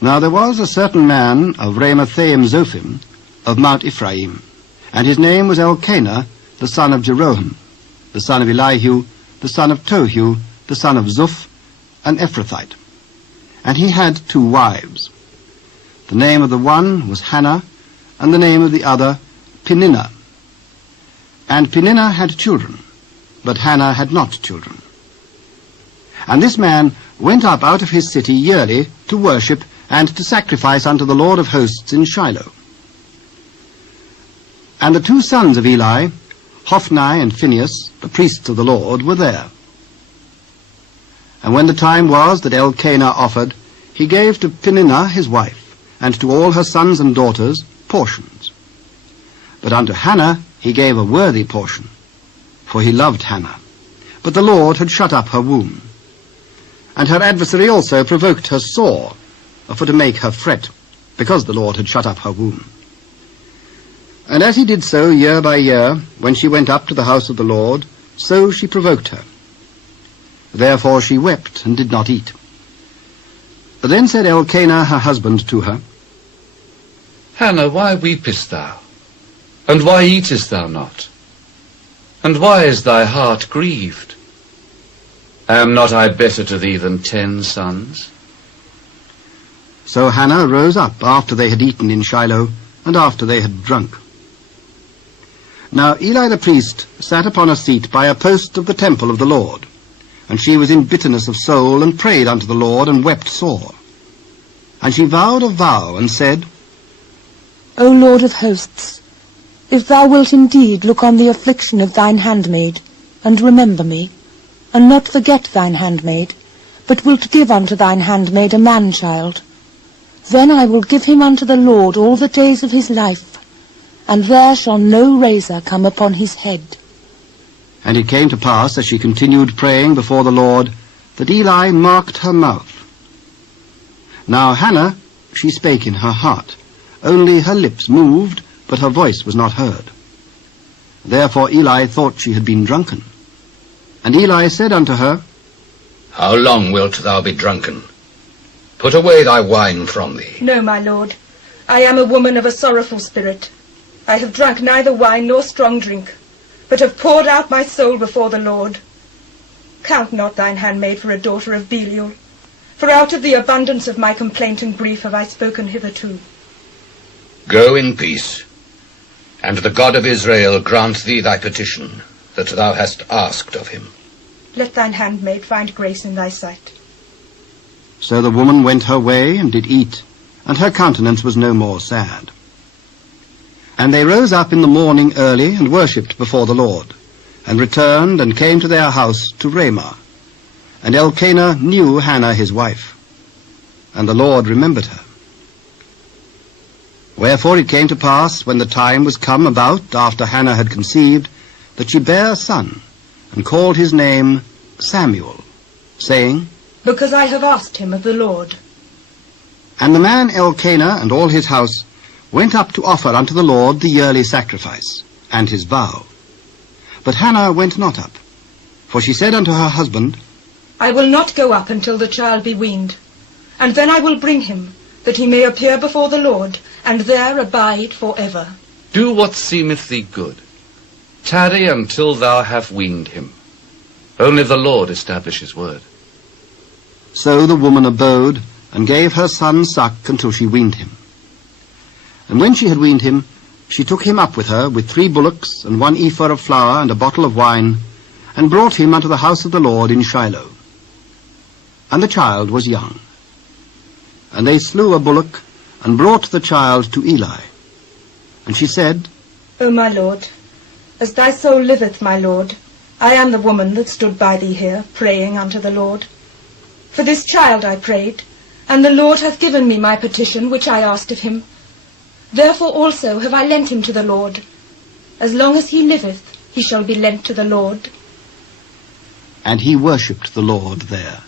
Now there was a certain man of Ramathaimzophim of Mount Ephraim, and his name was Elkanah, the son of Jeroham, the son of Elihu, the son of Tohu, the son of Zuph, an Ephrathite. And he had 2 wives. The name of the one was Hannah, and the name of the other Peninnah. And Peninnah had children, but Hannah had not children. And this man went up out of his city yearly to worship and to sacrifice unto the Lord of hosts in Shiloh. And the 2 sons of Eli, Hophni and Phinehas, the priests of the Lord, were there. And when the time was that Elkanah offered, he gave to Peninnah his wife, and to all her sons and daughters portions. But unto Hannah he gave a worthy portion, for he loved Hannah. But the Lord had shut up her womb. And her adversary also provoked her sore, for to make her fret, because the Lord had shut up her womb. And as he did so year by year, when she went up to the house of the Lord, so she provoked her. Therefore she wept and did not eat. Then said Elkanah her husband to her, Hannah, why weepest thou? And why eatest thou not? And why is thy heart grieved? Am not I better to thee than 10 sons? So Hannah rose up after they had eaten in Shiloh, and after they had drunk. Now Eli the priest sat upon a seat by a post of the temple of the Lord, and she was in bitterness of soul, and prayed unto the Lord, and wept sore. And she vowed a vow, and said, O Lord of hosts, if thou wilt indeed look on the affliction of thine handmaid, and remember me, and not forget thine handmaid, but wilt give unto thine handmaid a man-child, then I will give him unto the Lord all the days of his life, and there shall no razor come upon his head. And it came to pass, as she continued praying before the Lord, that Eli marked her mouth. Now Hannah, she spake in her heart, only her lips moved, but her voice was not heard. Therefore Eli thought she had been drunken. And Eli said unto her, How long wilt thou be drunken? Put away thy wine from thee. No, my lord, I am a woman of a sorrowful spirit. I have drunk neither wine nor strong drink, but have poured out my soul before the Lord. Count not thine handmaid for a daughter of Belial, for out of the abundance of my complaint and grief have I spoken hitherto. Go in peace, and the God of Israel grant thee thy petition, that thou hast asked of him. Let thine handmaid find grace in thy sight. So the woman went her way, and did eat, and her countenance was no more sad. And they rose up in the morning early, and worshipped before the Lord, and returned, and came to their house to Ramah. And Elkanah knew Hannah his wife, and the Lord remembered her. Wherefore it came to pass, when the time was come about, after Hannah had conceived, that she bare a son, and called his name Samuel, saying, Because I have asked him of the Lord. And the man Elkanah and all his house went up to offer unto the Lord the yearly sacrifice, and his vow. But Hannah went not up, for she said unto her husband, I will not go up until the child be weaned, and then I will bring him, that he may appear before the Lord, and there abide for ever. Do what seemeth thee good. Tarry until thou have weaned him. Only the Lord establish his word. So the woman abode, and gave her son suck until she weaned him. And when she had weaned him, she took him up with her, with 3 bullocks, and 1 ephah of flour, and a bottle of wine, and brought him unto the house of the Lord in Shiloh. And the child was young. And they slew a bullock, and brought the child to Eli. And she said, O my lord, as thy soul liveth, my lord, I am the woman that stood by thee here, praying unto the Lord. For this child I prayed, and the Lord hath given me my petition which I asked of him. Therefore also have I lent him to the Lord. As long as he liveth, he shall be lent to the Lord. And he worshipped the Lord there.